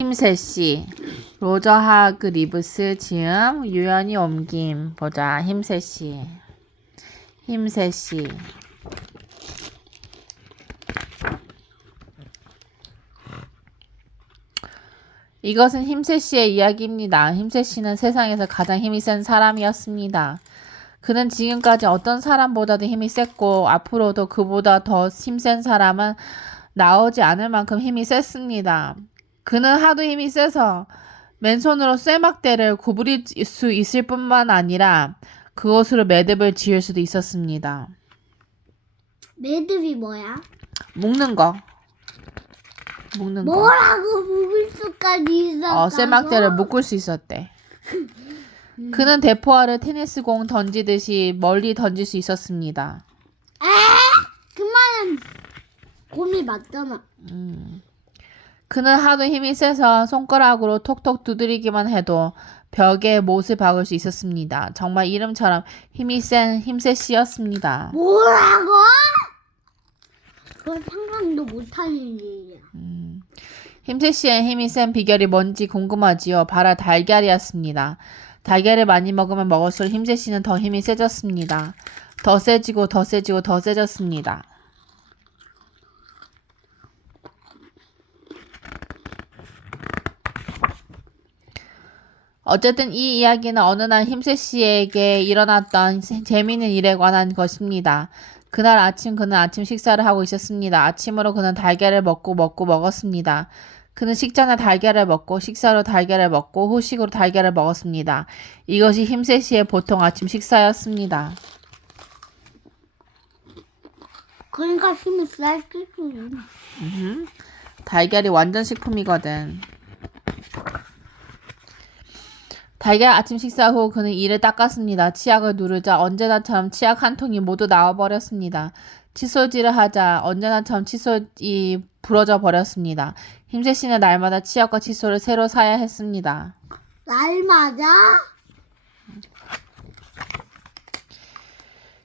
힘세씨 로저 하그 리브스 지음 유연히 옮김. 보자. 힘세씨 이것은 힘세씨의 이야기입니다. 힘세씨는 세상에서 가장 힘이 센 사람이었습니다. 그는 지금까지 어떤 사람보다도 힘이 셌고 앞으로도 그보다 더 힘센 사람은 나오지 않을 만큼 힘이 셌습니다. 그는 하도 힘이 세서 맨손으로 쇠막대를 구부릴 수 있을 뿐만 아니라 그것으로 매듭을 지을 수도 있었습니다. 매듭이 뭐야? 묶는 거. 뭐라고 묶을 수까지 있었다고? 쇠막대를 묶을 수 있었대. 그는 대포알을 테니스공 던지듯이 멀리 던질 수 있었습니다. 그 말은 곰이 맞잖아. 그는 하도 힘이 세서 손가락으로 톡톡 두드리기만 해도 벽에 못을 박을 수 있었습니다. 정말 이름처럼 힘이 센 힘세씨였습니다. 뭐라고? 그건 상상도 못하는 일이야. 힘세씨의 힘이 센 비결이 뭔지 궁금하지요? 바로 달걀이었습니다. 달걀을 많이 먹으면 먹을수록 힘세씨는 더 힘이 세졌습니다. 더 세지고 더 세지고 더 세졌습니다. 어쨌든 이 이야기는 어느 날 힘세씨에게 일어났던 재미있는 일에 관한 것입니다. 그날 아침 그는 아침 식사를 하고 있었습니다. 아침으로 그는 달걀을 먹었습니다. 그는 식전에 달걀을 먹고 식사로 달걀을 먹고 후식으로 달걀을 먹었습니다. 이것이 힘세씨의 보통 아침 식사였습니다. 그러니까 힘이 쌀수 있어. 달걀이 완전 식품이거든. 달걀 아침 식사 후 그는 이를 닦았습니다. 치약을 누르자 언제나처럼 치약 한 통이 모두 나와버렸습니다. 칫솔질을 하자 언제나처럼 칫솔이 부러져 버렸습니다. 힘세씨는 날마다 치약과 칫솔을 새로 사야 했습니다. 날마다?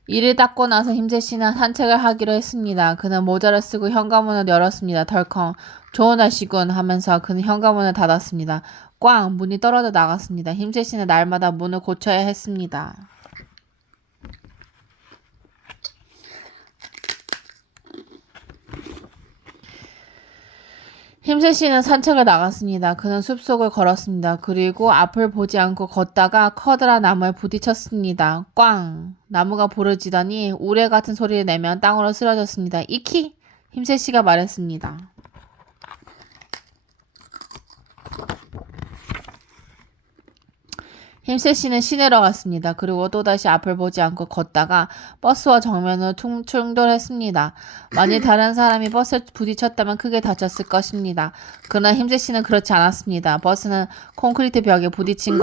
이를 닦고 나서 힘세씨는 산책을 하기로 했습니다. 그는 모자를 쓰고 현관문을 열었습니다. 덜컹 좋은 날씨군 하면서 그는 현관문을 닫았습니다. 꽝! 문이 떨어져 나갔습니다. 힘세씨는 날마다 문을 고쳐야 했습니다. 힘세씨는 산책을 나갔습니다. 그는 숲속을 걸었습니다. 그리고 앞을 보지 않고 걷다가 커다란 나무에 부딪혔습니다. 꽝! 나무가 부러지더니 우레 같은 소리를 내며 땅으로 쓰러졌습니다. 이키! 힘세씨가 말했습니다. 힘세씨는 시내로 갔습니다. 그리고 또다시 앞을 보지 않고 걷다가 버스와 정면으로 충돌했습니다. 만일 다른 사람이 버스에 부딪혔다면 크게 다쳤을 것입니다. 그러나 힘세씨는 그렇지 않았습니다. 버스는 콘크리트 벽에 부딪힌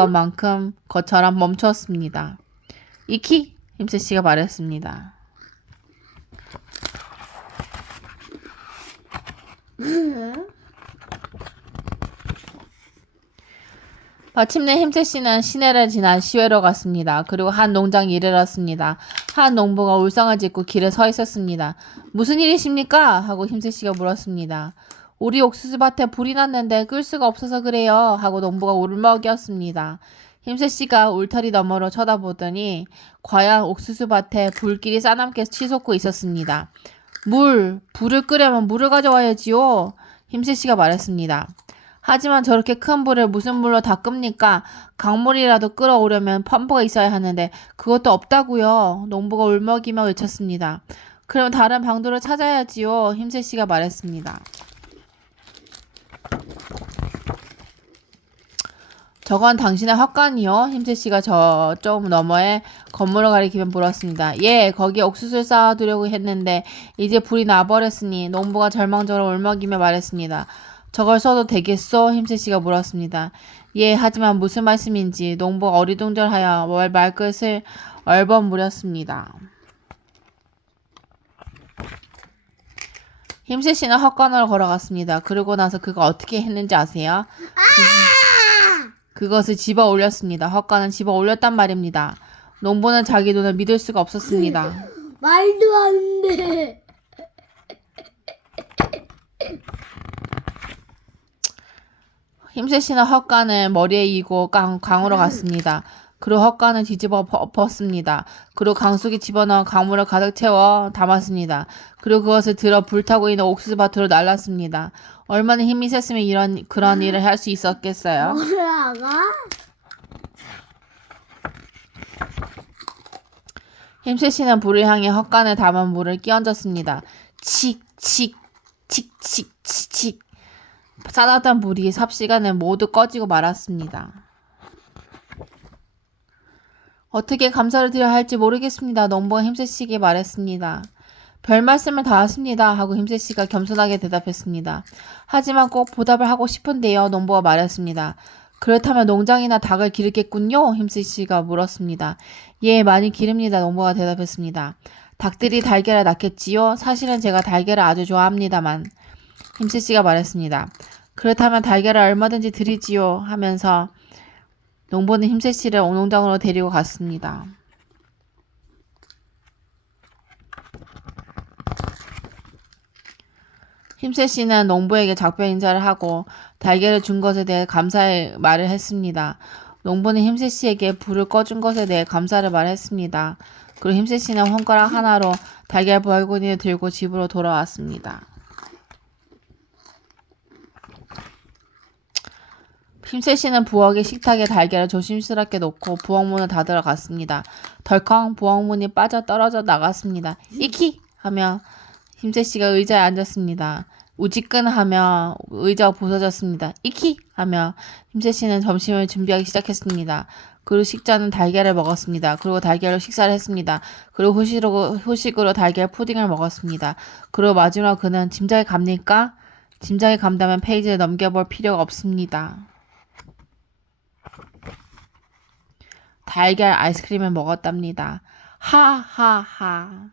것처럼 멈췄습니다. 이키! 힘세씨가 말했습니다. 마침내 힘세씨는 시내를 지나 시외로 갔습니다. 그리고 한 농장에 이르렀습니다. 한 농부가 울상을 짓고 길에 서 있었습니다. 무슨 일이십니까? 하고 힘세씨가 물었습니다. 우리 옥수수밭에 불이 났는데 끌 수가 없어서 그래요. 하고 농부가 울먹였습니다. 힘세씨가 울타리 너머로 쳐다보더니 과연 옥수수밭에 불길이 싸납게 치솟고 있었습니다. 불을 끄려면 물을 가져와야지요. 힘세씨가 말했습니다. 하지만 저렇게 큰 불을 무슨 물로 다 끕니까? 강물이라도 끓어오려면 펌프가 있어야 하는데 그것도 없다고요. 농부가 울먹이며 외쳤습니다. 그럼 다른 방도를 찾아야지요. 힘세씨가 말했습니다. 저건 당신의 헛간이요? 힘세씨가 저쪽 너머에 건물을 가리키며 물었습니다. 예, 거기에 옥수수를 쌓아두려고 했는데 이제 불이 나버렸으니 농부가 절망적으로 울먹이며 말했습니다. 저걸 써도 되겠소? 힘세씨가 물었습니다. 예, 하지만 무슨 말씀인지 농부가 어리둥절하여 말끝을 얼버무렸습니다. 힘세씨는 헛간으로 걸어갔습니다. 그러고 나서 그가 어떻게 했는지 아세요? 그것을 집어 올렸습니다. 헛간은 집어 올렸단 말입니다. 농부는 자기 눈을 믿을 수가 없었습니다. 말도 안 돼. 힘세 씨는 헛간을 머리에 이고 강으로 갔습니다. 그리고 헛간을 뒤집어 엎었습니다. 그리고 강 속에 집어넣은 강물을 가득 채워 담았습니다. 그리고 그것을 들어 불타고 있는 옥수수밭으로 날랐습니다. 얼마나 힘이 셌으면 그런 일을 할 수 있었겠어요? 뭐라가? 힘세 씨는 불을 향해 헛간에 담은 물을 끼얹었습니다. 칙칙 칙칙칙칙 싸놨던 불이 삽시간에 모두 꺼지고 말았습니다. 어떻게 감사를 드려야 할지 모르겠습니다. 농부가 힘세 씨에게 말했습니다. 별 말씀을 다 하십니다. 하고 힘세 씨가 겸손하게 대답했습니다. 하지만 꼭 보답을 하고 싶은데요. 농부가 말했습니다. 그렇다면 농장이나 닭을 기르겠군요. 힘세 씨가 물었습니다. 예, 많이 기릅니다. 농부가 대답했습니다. 닭들이 달걀을 낳겠지요? 사실은 제가 달걀을 아주 좋아합니다만. 힘세 씨가 말했습니다. 그렇다면 달걀을 얼마든지 드리지요. 하면서 농부는 힘세 씨를 농장으로 데리고 갔습니다. 힘세 씨는 농부에게 작별 인사를 하고 달걀을 준 것에 대해 감사의 말을 했습니다. 농부는 힘세 씨에게 불을 꺼준 것에 대해 감사를 말했습니다. 그리고 힘세 씨는 손가락 하나로 달걀 바구니를 들고 집으로 돌아왔습니다. 힘세 씨는 부엌의 식탁에 달걀을 조심스럽게 놓고 부엌문을 닫으러 갔습니다. 덜컹 부엌문이 빠져 떨어져 나갔습니다. 이키! 하며 힘세 씨가 의자에 앉았습니다. 우지끈 하며 의자가 부서졌습니다. 이키! 하며 힘세 씨는 점심을 준비하기 시작했습니다. 그리고 식자는 달걀을 먹었습니다. 그리고 달걀로 식사를 했습니다. 그리고 후식으로 달걀 푸딩을 먹었습니다. 그리고 마지막 그는 짐작이 갑니까? 짐작이 간다면 페이지를 넘겨볼 필요가 없습니다. 달걀 아이스크림을 먹었답니다. 하하하.